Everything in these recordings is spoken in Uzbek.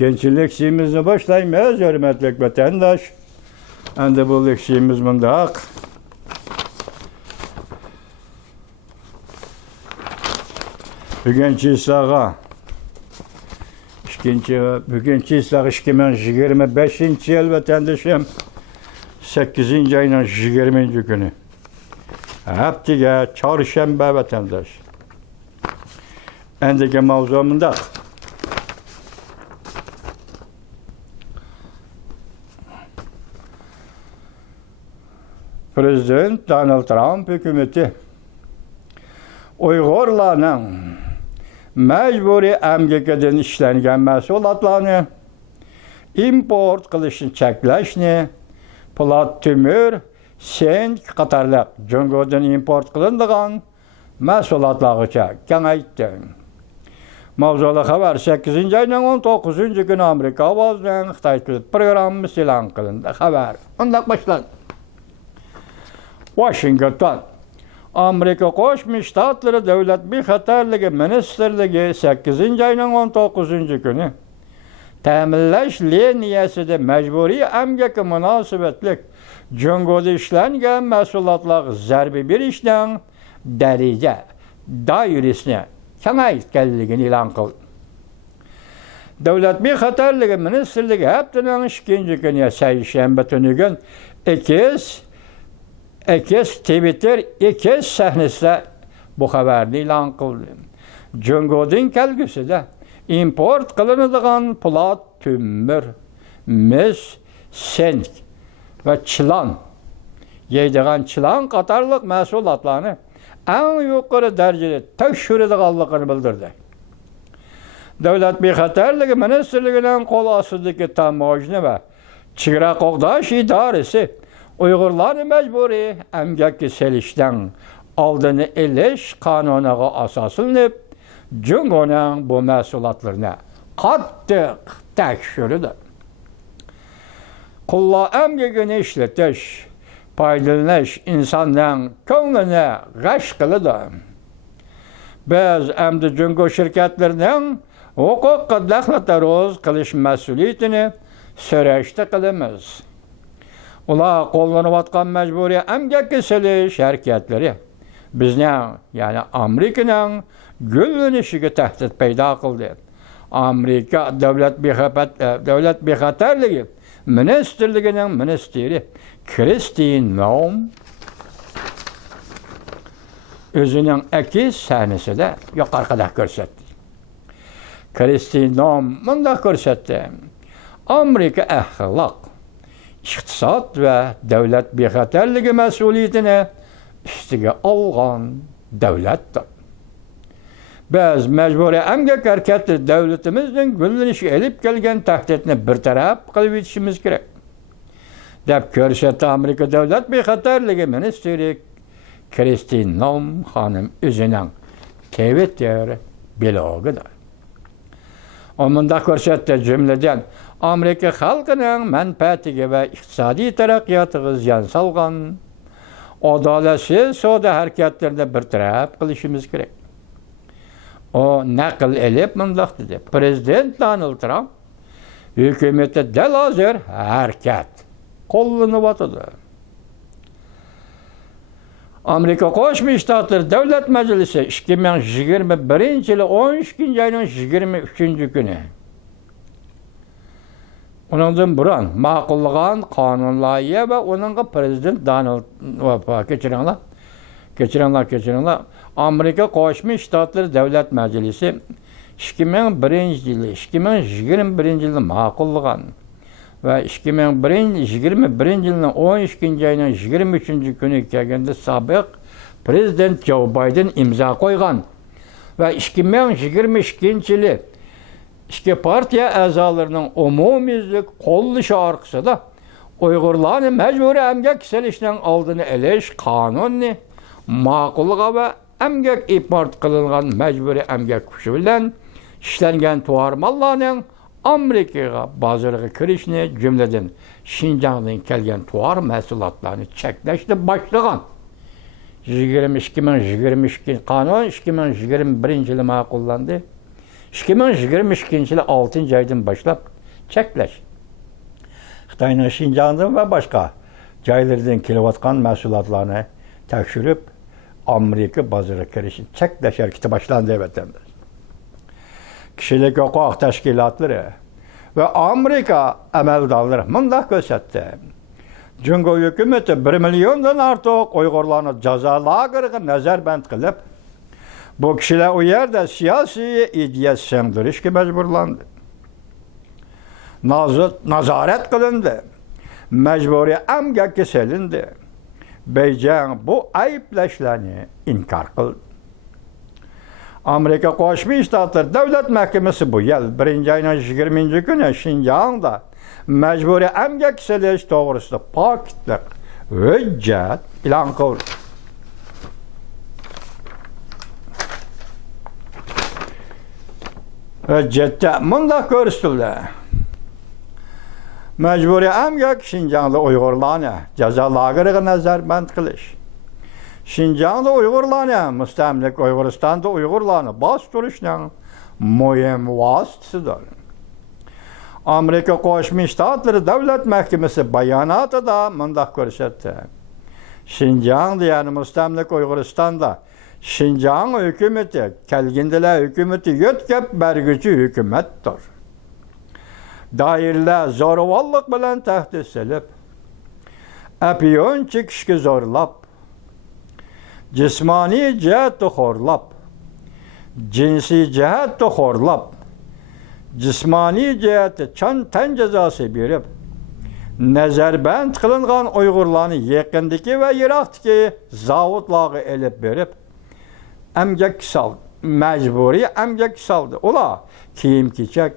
İkinci leksiyimizni başlaymiz, hürmetli vatandaş. Endi bu leksiyimiz mundaq. Bugungi islağa bugungi islağa 2025-yil vatandaşım 8 ayının 20 günü. Haftaga çarşamba vatandaş. Endiki mavzu mundaq. Prezident Donald Trump hükümeti Uyg'urlarning mecburi emgekeden işlengen mahsulotlarni import qilishni cheklashni, po'lat temir, seng qatorliq Jongodan import qilinadigan mahsulotlargacha kengaytdi. Mavzuli xabar 8 ayning 19 kuni Amerika ovozining Xitoy tili programmasi e'lon qilindi. Xabar undaq boshlandi. Washington Amerika Qo'shma Shtatlari Davlat bexatarligi ministerligi 8 ayning 19 kuni ta'minlash liniyasida majburiy emgakka munosabatli Jongoda ishlangan mahsulotlarga zarba berishning daraja doirasini kengaytganligini e'lon qildi. Davlat bexatarligi ministerligi haftaning 2 kuni seshanba kuni Twitter sahnesida bu xabarni e'lon qildi. Jongodan kelgusida import qilinadigan po'lat temir, mis, seng va chilan yeydigan chilan qatorliq mahsulotlarni eng yuqori darajada tekshiradiganligini bildirdi. Davlat bexatarligi ministerligining qo'l ostidagi tamojna va chegara qo'g'dash idorasi Uyg'urlarni majburiy emgakka selishdan oldini olish qonuniga asoslanib, Jongoning bu mahsulotlarni qattiq tekshirdi. Qullar emgagini ishlatish, foydalanish insonning ko'nglini g'ash qiladi. Biz endi Jongo shirkatlarining huquqqa daxl qilish mas'uliyatini so'rashda qilamiz. Ular qo'llanayotgan majburiy emgakka selish harakatlari bizning, ya'ni Amerikaning gullanishiga tahdid paydo qildi. Amerika davlat bexatarligi ministerligining ministri Kristi Noem o'zining akis sahnesida yuqorida ko'rsatdi. Kristi Noem bunda ko'rsatdi. Amerika axloq, iqtisod va davlat bexatarligi mas'uliyatini ustiga olgan davlatdir. Biz majburiy emgak harakati davlatimizning gullanishiga olib kelgan tahdidni bartaraf qilib yetishimiz kerak, deb ko'rsatdi Amerika davlat bexatarligi ministri Kristi Noem xonim o'zining Twitter blogida. Omunda ko'rsatdi, jumladan Amerika xalqining manfaatiga va iqtisodiy taraqqiyotiga ziyon solgan adolatsiz savdo harakatlarini bartaraf qilishimiz kerak. O naql elib mundaq dedi. Prezident Donald Trump hukumatda dal hozir harakat qo'llanyapti. Amerika Qo'shma Shtatlari Davlat Majlisi 2021-yil 12 ayning 23 kuni Ondan burun ma'qullagan qonun loyiha va uningga prezident Donald kechiringlar. Amerika Qo'shma Shtatlari Davlat Majlisi 2021-yilni ma'qullagan va 2021-yilning 12 ayning 23 kuni kelganda sobiq prezident Joe Biden imzo qo'ygan va 2022-yili İki partiya a'zolarining umumiylik qo'llashi orqasida Uyg'urlarni majburiy emgak selishning oldini olish qonunni ma'qullagan va emgak import qilingan majburiy emgak kuchi bilan ishlangan tovar mallarning Amerikaga bozoriga kirishni, jumladan Xinjiangdan kelgan tovar mahsulotlarini cheklashni boshlagan. 2022 qonun 2021 yili ma'qullandi. 2022 yılı 6. aydan başlap çekleş. Xitayning Şinjan'dan ve başka joylardan kelayotgan mahsulotlarni tekshirib, Amerika bozoriga kirishni cheklash harakati boshlandi vatandaş. Kishilik huquq tashkilotlari ve Amerika amaldorlari mundaq ko'rsatdi. Jungo hukumati 1 milliondan ortiq Uyg'urlarni jazo lageriga nazarband qilib, bu kishilar u yerda siyosiy ideya singdirishga majburlandi. Nazorat qilindi. Mecburi emgakka selindi. Beijing bu ayıplaşlarını inkar kıldı. Amerika Qo'shma Shtatlar Davlat Mahkamasi bu yıl 1 ayning 20 kuni Şinjan'da mecburi emgak selish to'g'risida paketlik hujjat e'lon qildi. Hujjatda mundaq ko'rsatildi. Mecburi emgak Şinjan'da Uyg'urlarni jazo lageriga nazarband qilish. Şinjan'da Uyg'urlarni, mustamlik Uyg'uristonda Uyg'urlarni bostirishning muhim vositasidir. Amerika Qo'shma Shtatlar Davlat Mahkamasi bayonotida mundaq ko'rsatdi. Şinjan'da, ya'ni mustamlik Uyg'uristonda Şinjan hukumati kelgindilar hukumati yo'tkab berguchi hukumatdir. Dairlar zo'ravonlik bilan tahdid silib, apiyon chekishga zo'rlab, jismoniy jihatda xo'rlab, jinsiy jihatda xo'rlab, jismoniy jihatda tan jazosi berib, nazarband qilingan Uyg'urlarni yaqindagi va yiroqdagi zavodlarga elib berib, emgak soldi, majburiy emgak soldi. Ular kiyim-kechak,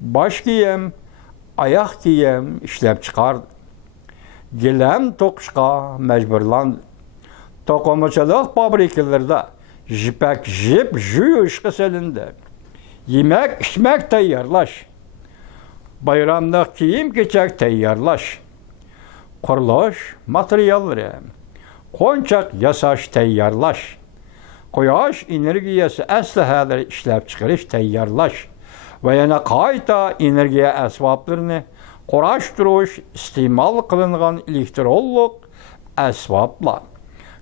bosh kiyim, oyoq kiyim ishlab chiqardi. Gilam to'qishga majburlandi. To'qimachilik fabrikalarida jipak jip yuyishga solindi. Yemek içmek tayyorlash, bayramda kiyim-kechak tayyorlash, qurilish materiallari, qo'nchoq yasash tayyorlash, quyosh energiyasi aslahalari ishlab chiqarish tayyorlash va yana qayta energiya asboblarini qurashtirish, iste'mol qilingan elektronlik asboblar,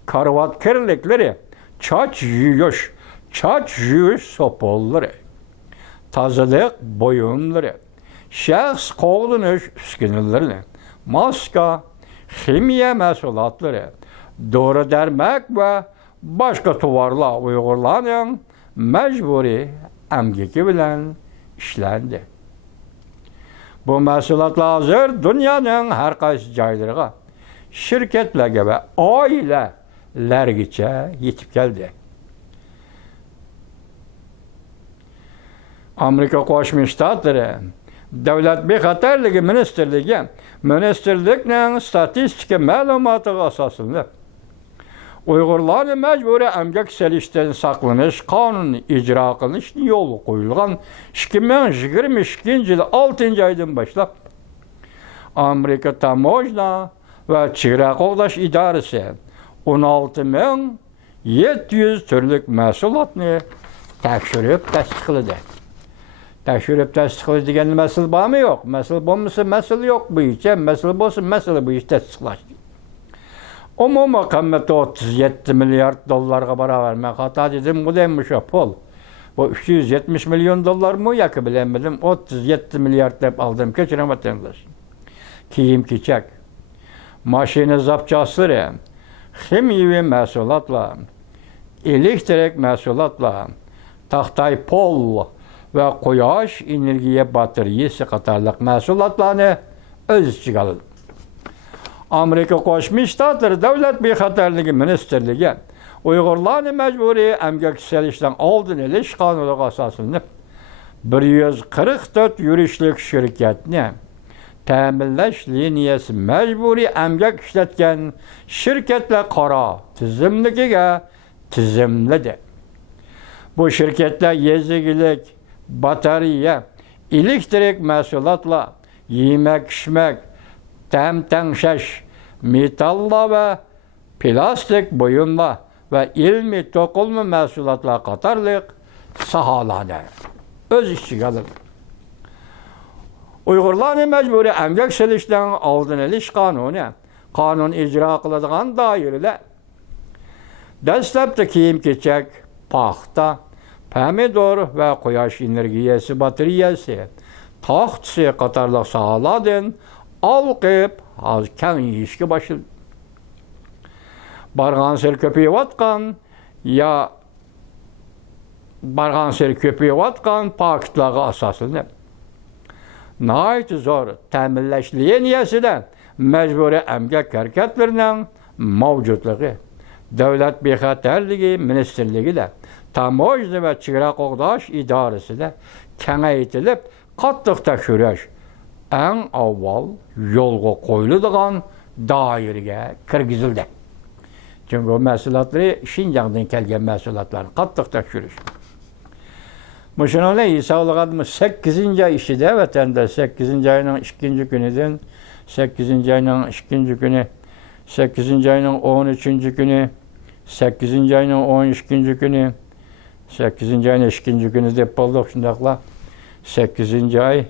karvat kirliklari, soch yuyish sopollari, tozalik buyumlari, shaxs qo'llanish uskunalarini, maska, ximiya mahsulotlari, dori-darmak va boshqa tovarlar Uyg'urlarning majburiy emgaki bilan ishlandi. Bu mahsulotlar hozir dunyoning har qaysi joylariga, shirkatlarga va oilalargacha yetib keldi. Amerika Qo'shma Shtatlari Davlat bexatarligi ministerlikning statistika ma'lumotiga asoslanib, Uyg'urlarni majburiy emgak solishdan saqlanish qonuni ijro qilinishni yo'lga qo'yilgan 2022 yil 6 oydan boshlab Amerika Tamojna va chegara qo'g'dash idorasi 16.700 turlik mahsulotni tekshirib tasdiqladi. Tekshirib tasdiqlash degan masala bormi yo'q? Masala bo'lmasa masala yo'q bo'yicha, masala bo'lsa masala bo'yicha tasdiqlash. Umumiy qiymati 37 milliard dollarga barobar. Men xato dedim, bu demiş o pul. Bu 370 milyon dollar mı yoki bilemedim. 37 milliard deb aldım. Kechiring vatandosh. Kiyim-kechak, mashina zapchastlari, ximiyaviy mahsulotlar, elektrik mahsulotlar, taxtay pol va quyosh energiya batareyasi qatorliq mahsulotlarni o'z ichiga oldi. Amerika Qo'shma Shtatlar Davlat bexatarligi ministerligi Uyg'urlarni majburiy emgak solishdan oldin olish qonuniga asoslanib 144 yurishlik shirkatni ta'minlash liniyasi majburiy emgak ishlatgan shirkatlar qora tizimligiga tizimladi. Bu shirkatlar yezigilik, batareya, elektrik mahsulotlar, yemak-ichmak, tam-tangshash, metallar va plastik buyumlar va ilmiy to'qilma mahsulotlar qatorliq sohalarda öz işçiga alır. Uygurlarni mecburi emgek silishdan oldin olish qonuni, qonun ijro qiladigan doiralar. Dastlabda kiyim-kechak, paxta, pomidor va quyosh energiyasi batareyasi, tog'chisi qatorliq sohalardan olqib, kang yeyishga boshladi. Barg'ansir ko'payayotgan paketlarga asoslanib, nihoyat zo'r ta'minlash liniyasida majburiy emgak harakatlarining mavjudligi, davlat bexatarligi ministerligida, tamojna va chegara qo'g'dash idorasida kengaytirilib, qattiq tekshirish eng avval yo'lga qo'yiladigan doiraga kirgizildi. Çünkü o mahsulotlar Şinjan'dan kelgan mahsulotlarni qattiq tekshirish. Muşunlar hisoblaganimiz 8. ay ishida vatanda 8. ayning 2. kunidan 8. ayning 2. kuni, 8. ayning 13. kuni, 8. ayning 12. kuni, 8. ayning 2. kuni deb bo'ldik shundaqla. 8. ay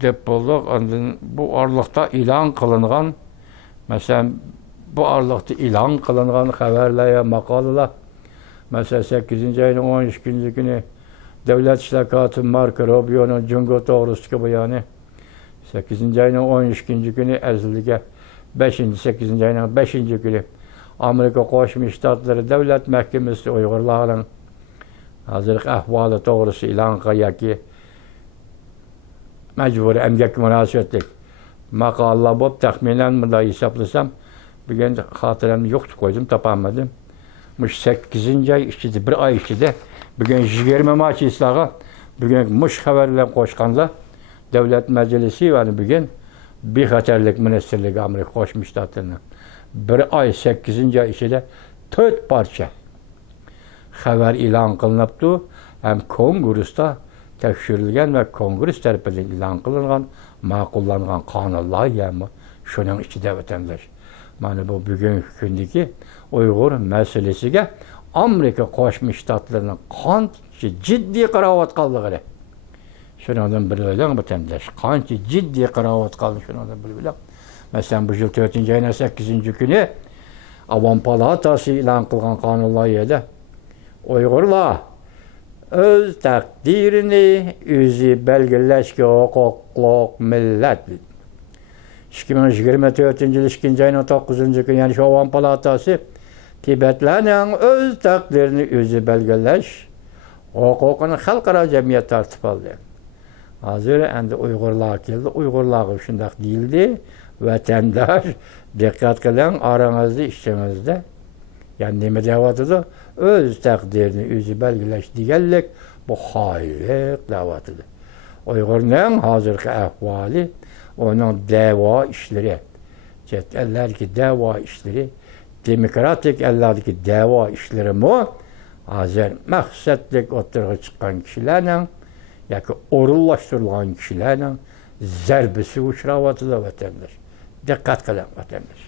deb bo'ldik. Bu oralıqda e'lon qilingan, mesela bu aralıqda e'lon qilingan xabarlar va maqolalar, mesela 8. ayning 13. kuni Davlat ishlar katibi Marko Rubio'nun Jungo to'g'risidagi bayoni, 8. ayning 13. kuni azliga 8. ayning 5. kuni Amerika Qo'shma Shtatlari Davlat Mahkamasi Uyg'urlarning hozirgi ahvoli to'g'risida e'lon qilgan majburiy emgak munosabatlik maqolalar bo'lib, taxminan bunday hisoblasam, bugun xotiramni yo'q deb qo'ydim, topolmadim. Mush 8. ay ichida, bir ay ichida bugun 20 majlislarga bugun mush xabar bilan qo'shganlar Davlat Majlisi va bugun bexatarlik ministerligi Amerika Qo'shma Shtatlarining bir ay 8. ay ichida 4 parcha xabar e'lon qilinibdi. Ham Kongressda tekshirilgan va Kongress tarafidan e'lon qilingan, ma'qullangan qonunlar ham shuning ichida vatandosh. Mana bu bugungi kundagi Uyg'ur masalasiga Amerika Qo'shma Shtatlarining qancha jiddiy qarayotganligini shundan bilib vatandosh, qancha jiddiy qarayotganligini shundan bilib. Masalan, bu yil 4. ayning 8. kuni Avam Palatasi e'lon qilgan qonunlarda Uyg'urlar öz takdirini o'zi belgilashga huquqli millat. 2024 yil 2. ayning 9. kuni, ya'ni shu Avam Palatasi Tibetlarning öz takdirini o'zi belgilash huquqini xalqaro jamiyat tartib oldi. Hozir endi Uyg'urlar keldi, Uyg'urlarga shundaq deyildi. Vatandosh, diqqat qiling, orangizda, ishingizda, ya'ni nima deyapti? Öz takdirini o'zi belgilash deganlik bu xoinlik deyapti. Uyg'urning hozirgi ahvoli, onun da'vo ishlari, chet ellardagi da'vo ishlari, demokratik ellardagi da'vo ishlari hozir maqsadlik o'tirg'i chiqqan kishilarning yoki o'rinlashtirilgan kishilarning zarbasi uchrayapti vatandosh. Diqqat qiling vatandosh.